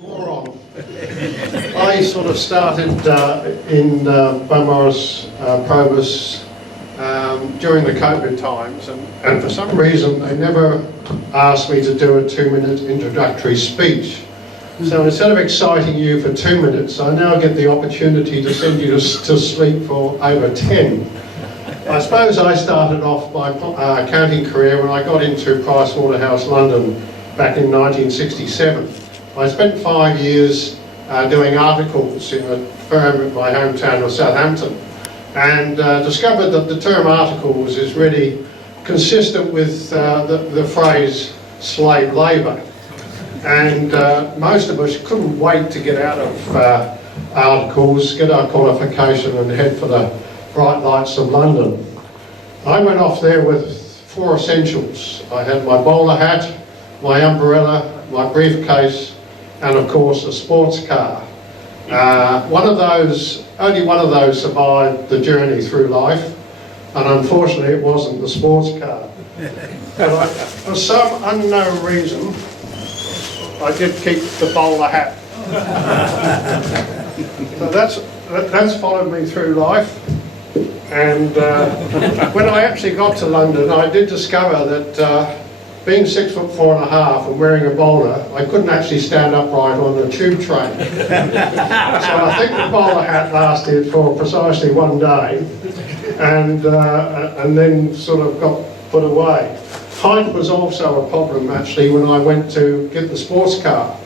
Moron. I sort of started in Beaumaris, Probus during the COVID times, and for some reason they never asked me to do a 2-minute introductory speech. So instead of exciting you for 2 minutes, I now get the opportunity to send you to sleep for over 10. I suppose I started off my accounting career when I got into Pricewaterhouse London back in 1967. I spent 5 years doing articles in a firm in my hometown of Southampton, and discovered that the term articles is really consistent with the phrase slave labour. And most of us couldn't wait to get out of articles, get our qualification and head for the bright lights of London. I went off there with 4 essentials. I had my bowler hat, my umbrella, my briefcase, and of course a sports car. Only one of those survived the journey through life, and unfortunately it wasn't the sports car. But for some unknown reason, I did keep the bowler hat. So that's followed me through life. And when I actually got to London, I did discover that being 6'4.5" and wearing a bowler, I couldn't actually stand upright on a tube train. So I think the bowler hat lasted for precisely 1 day, and then sort of got put away. Height was also a problem actually when I went to get the sports car.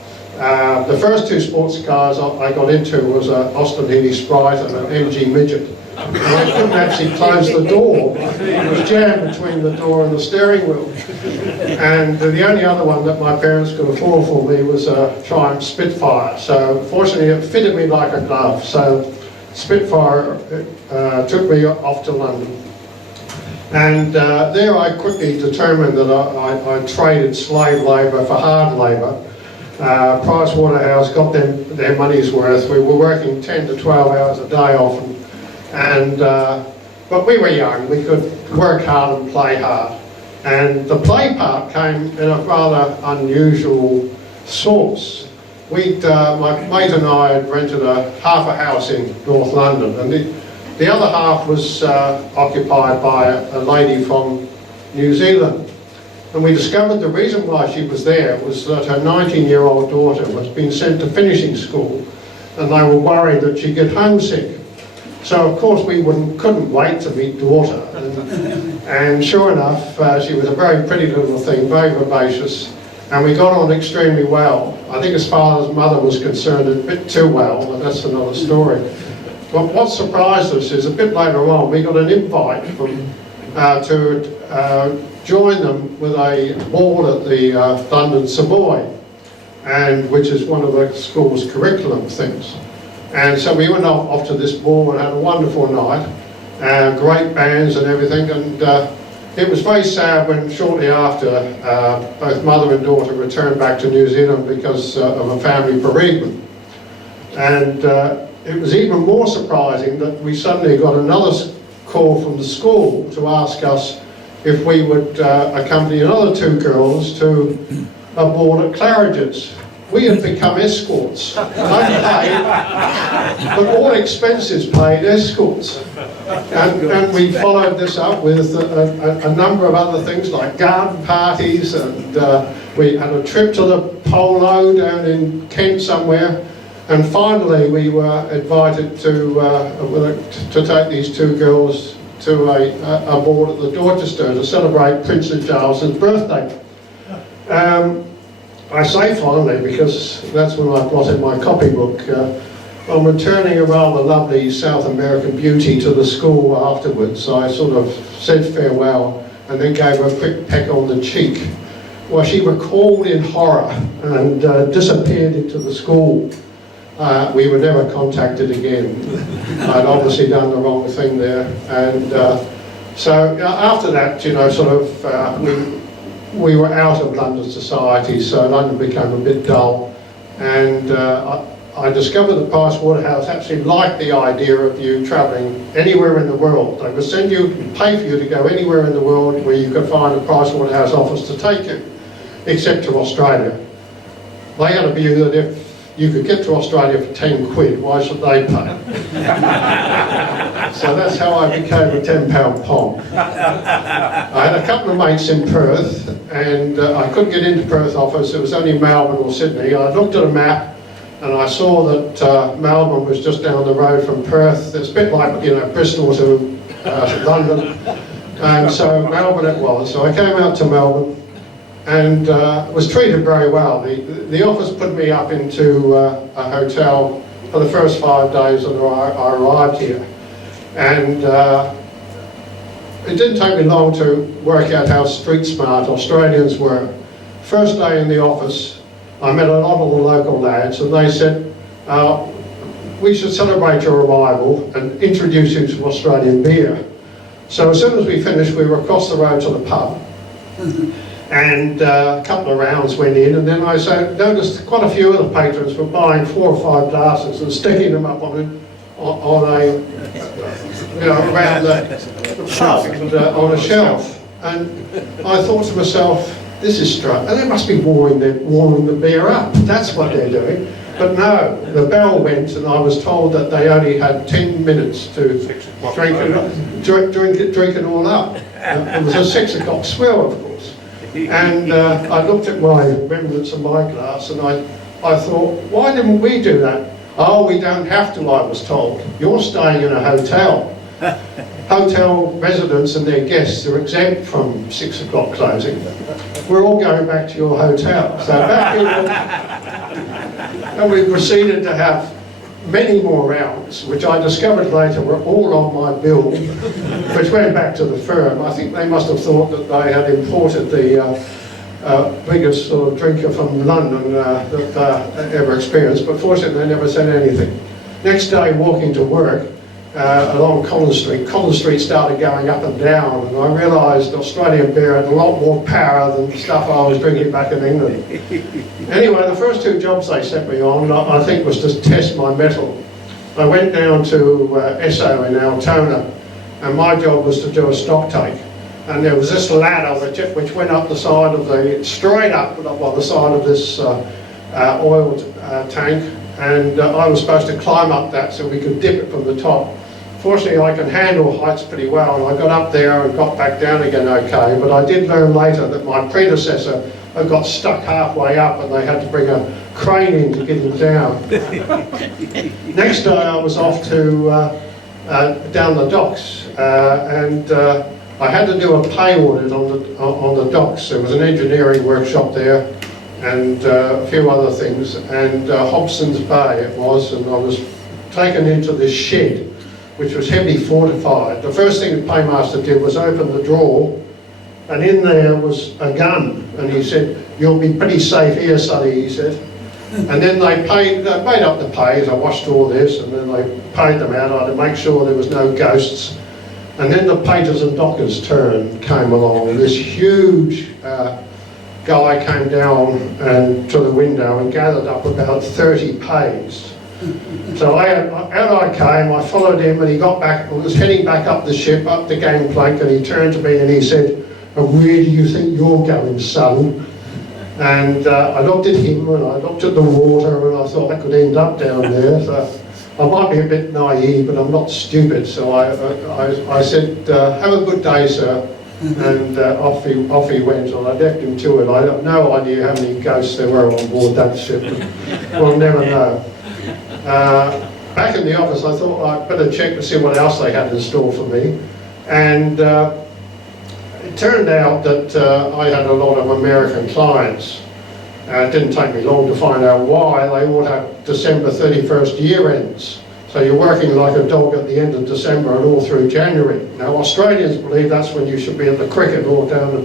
The first 2 sports cars I got into was a Austin Healey Sprite and an MG Midget. And I couldn't actually close the door. It was jammed between the door and the steering wheel. And the only other one that my parents could afford for me was a Triumph Spitfire. So fortunately it fitted me like a glove. So Spitfire took me off to London. And there I quickly determined that I traded slave labour for hard labour. Pricewaterhouse got their money's worth. We were working 10 to 12 hours a day often. But we were young, we could work hard and play hard. And the play part came in a rather unusual source. My mate and I had rented half a house in North London, and the other half was occupied by a lady from New Zealand. And we discovered the reason why she was there was that her 19-year-old daughter was being sent to finishing school, and they were worried that she'd get homesick. So of course we couldn't wait to meet daughter, and sure enough she was a very pretty little thing, very vivacious, and we got on extremely well. I think as far as mother was concerned a bit too well, but that's another story. But what surprised us is a bit later on we got an invite to join them with a ball at the London Savoy, which is one of the school's curriculum things. And so we went off to this ball and had a wonderful night, great bands and everything, and it was very sad when shortly after both mother and daughter returned back to New Zealand because of a family bereavement. And it was even more surprising that we suddenly got another call from the school to ask us if we would accompany another 2 girls to a ball at Claridge's. We had become escorts, unpaid, but all expenses paid escorts. And we followed this up with a number of other things like garden parties, and we had a trip to the Polo down in Kent somewhere. And finally we were invited to take these 2 girls to a ball at the Dorchester to celebrate Prince Charles's birthday. I say finally because that's when I plotted my copybook. On returning a rather lovely South American beauty to the school afterwards, I sort of said farewell and then gave her a quick peck on the cheek. Well, she recalled in horror and disappeared into the school. We were never contacted again. I'd obviously done the wrong thing there. And so after that, you know, sort of, we were out of London society, so London became a bit dull, and I discovered that Pricewaterhouse actually liked the idea of you travelling anywhere in the world. They would send you, pay for you to go anywhere in the world where you could find a Pricewaterhouse office to take you, except to Australia. They had a view that if you could get to Australia for 10 quid, why should they pay? So that's how I became a £10 pom. I had a couple of mates in Perth, and I couldn't get into Perth office, it was only Melbourne or Sydney. I looked at a map, and I saw that Melbourne was just down the road from Perth. It's a bit like, you know, Bristol to London. And so Melbourne it was. So I came out to Melbourne and was treated very well. The office put me up into a hotel for the first 5 days that I arrived here. And it didn't take me long to work out how street smart Australians were. First day in the office, I met a lot of the local lads, and they said, we should celebrate your arrival and introduce you to Australian beer. So as soon as we finished, we were across the road to the pub, and a couple of rounds went in, and then I noticed quite a few of the patrons were buying 4 or 5 glasses and sticking them up on a you know, around the pub and, on a shelf. And I thought to myself, this is strange, and they must be warming the beer up. That's what they're doing. But no, the bell went, and I was told that they only had 10 minutes to drink it all up. It was a 6 o'clock swell, of course. And I looked at my remnants of my glass, and I thought, why didn't we do that? Oh, we don't have to, I was told. You're staying in a hotel. Hotel residents and their guests are exempt from 6 o'clock closing. We're all going back to your hotel. So back and we proceeded to have many more rounds, which I discovered later were all on my bill, which went back to the firm. I think they must have thought that they had imported the biggest sort of drinker from London that ever experienced, but fortunately they never said anything. Next day, walking to work, along Collins Street started going up and down, and I realised Australian beer had a lot more power than the stuff I was drinking back in England. Anyway, the first 2 jobs they sent me on, I think, was to test my mettle. I went down to Esso in Altona, and my job was to do a stock take. And there was this ladder which went up the side of straight up the side of this oil tank, and I was supposed to climb up that so we could dip it from the top. Fortunately, I can handle heights pretty well, and I got up there and got back down again okay, but I did learn later that my predecessor had got stuck halfway up and they had to bring a crane in to get him down. Next day I was off to down the docks, and I had to do a pay audit on the docks. There was an engineering workshop there and a few other things, and Hobson's Bay it was, and I was taken into this shed which was heavily fortified. The first thing the paymaster did was open the drawer, and in there was a gun, and he said, "You'll be pretty safe here, sonny," he said. And then they made up the pays. I watched all this, and then they paid them out. I had to make sure there was no ghosts. And then the painters and dockers turn came along, and this huge guy came down and to the window and gathered up about 30 pays. So out I came, I followed him, and he got back, was heading back up the ship, up the gangplank, and he turned to me and he said, "And where do you think you're going, son?" And I looked at him and I looked at the water, and I thought I could end up down there. So I might be a bit naive, but I'm not stupid. So I said, "Have a good day, sir." And off he went, and I left him to it. I have no idea how many ghosts there were on board that ship. We'll never know. Back in the office, I thought I'd better check to see what else they had in store for me. And it turned out that I had a lot of American clients. It didn't take me long to find out why. They all have December 31st year ends. So you're working like a dog at the end of December and all through January. Now Australians believe that's when you should be at the cricket or down the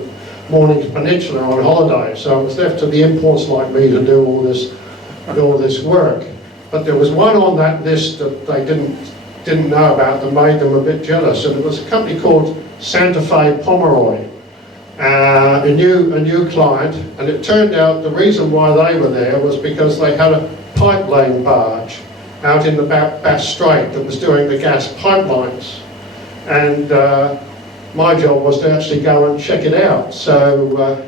Morning's Peninsula on holiday. So it was left to the imports like me to do all this work. But there was one on that list that they didn't know about that made them a bit jealous, and it was a company called Santa Fe Pomeroy, a new client. And it turned out the reason why they were there was because they had a pipeline barge out in the Bass Strait that was doing the gas pipelines, and my job was to actually go and check it out. So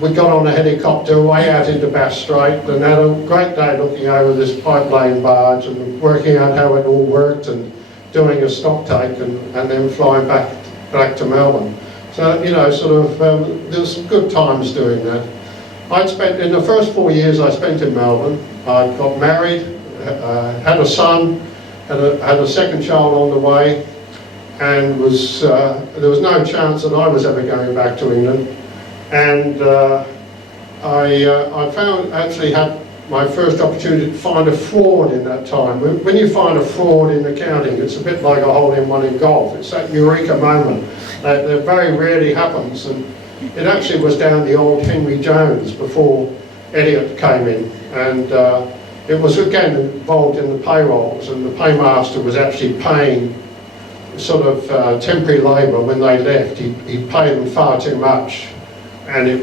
we got on a helicopter way out into Bass Strait and had a great day looking over this pipeline barge and working out how it all worked and doing a stock take and then flying back to Melbourne. So, sort of, there was some good times doing that. In the first 4 years I spent in Melbourne, I got married, had a son, had a second child on the way, and there was no chance that I was ever going back to England. And I actually had my first opportunity to find a fraud in that time. When you find a fraud in accounting, it's a bit like a hole-in-one in golf. It's that eureka moment that very rarely happens. And it actually was down the old Henry Jones before Elliot came in. And it was again involved in the payrolls, and the paymaster was actually paying sort of temporary labour when they left. He paid them far too much, and he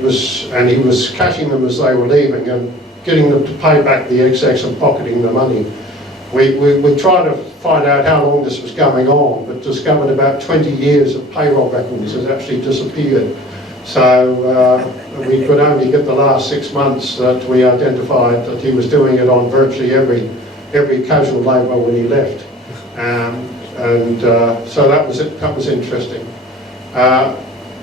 was cashing them as they were leaving and getting them to pay back the excess and pocketing the money. We tried to find out how long this was going on, but discovered about 20 years of payroll records had actually disappeared. So we could only get the last 6 months that we identified that he was doing it on virtually every casual labour when he left. So that was interesting.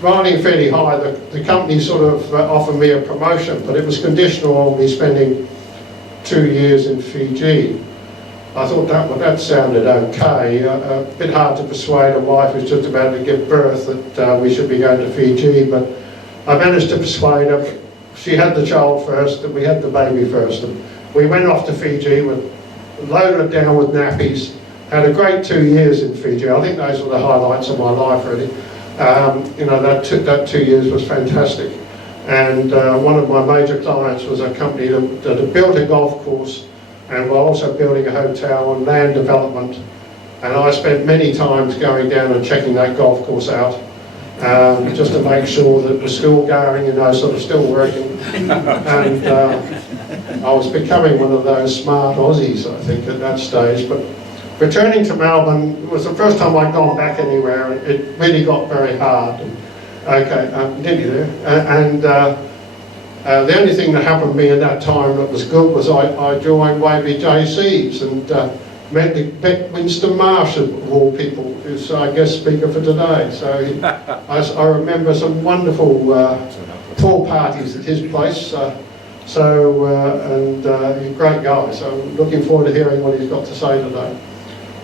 Riding fairly high, the company sort of offered me a promotion, but it was conditional on me spending 2 years in Fiji. I thought that sounded okay. A bit hard to persuade a wife who's just about to give birth that we should be going to Fiji, but I managed to persuade her. She had the child first, and we had the baby first. And we went off to Fiji, loaded down with nappies, had a great 2 years in Fiji. I think those were the highlights of my life, really. That 2 years was fantastic. And one of my major clients was a company that had built a golf course and were also building a hotel and land development. And I spent many times going down and checking that golf course out, just to make sure that it was still going, sort of still working. And I was becoming one of those smart Aussies, I think, at that stage. But returning to Melbourne was the first time I'd gone back anywhere. It really got very hard. Nearly there. The only thing that happened to me at that time that was good was I joined Waverley JCs and met Winston Marsh, of all people, who's our guest speaker for today. So I remember some wonderful pool parties at his place. He's a great guy. So I'm looking forward to hearing what he's got to say today.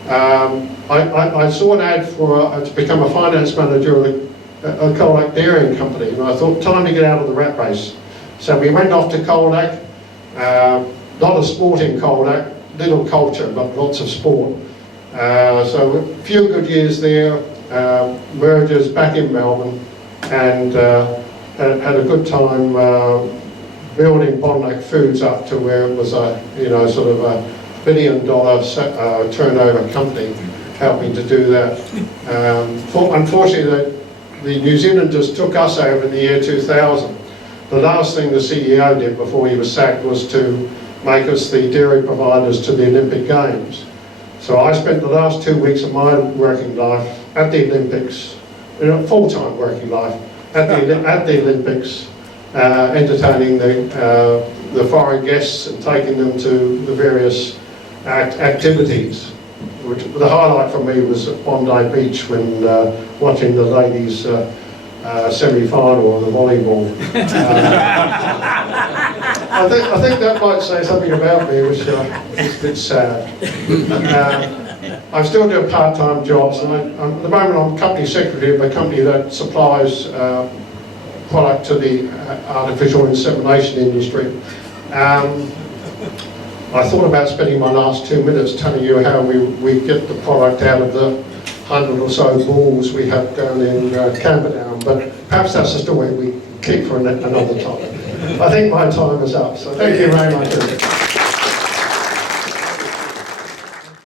I saw an ad to become a finance manager of a Colac dairying company, and I thought, time to get out of the rat race. So we went off to Colac, not a sporting Colac, little culture, but lots of sport. So a few good years there, mergers back in Melbourne, and had a good time building Bonlac Foods up to where it was a, sort of a $1 billion turnover company, helping to do that. Unfortunately, the New Zealanders took us over in the year 2000. The last thing the CEO did before he was sacked was to make us the dairy providers to the Olympic Games. So I spent the last 2 weeks of my working life at the Olympics, full-time working life, at the Olympics, entertaining the foreign guests and taking them to the various activities. The highlight for me was at Bondi Beach when watching the ladies' semi-final of the volleyball. I think that might say something about me, which is a bit sad. I still do part-time jobs, and at the moment I'm company secretary of a company that supplies product to the artificial insemination industry. I thought about spending my last 2 minutes telling you how we get the product out of the 100 or so bulls we have down in Camperdown, but perhaps that's a story we keep for another time. I think my time is up, so thank you very much.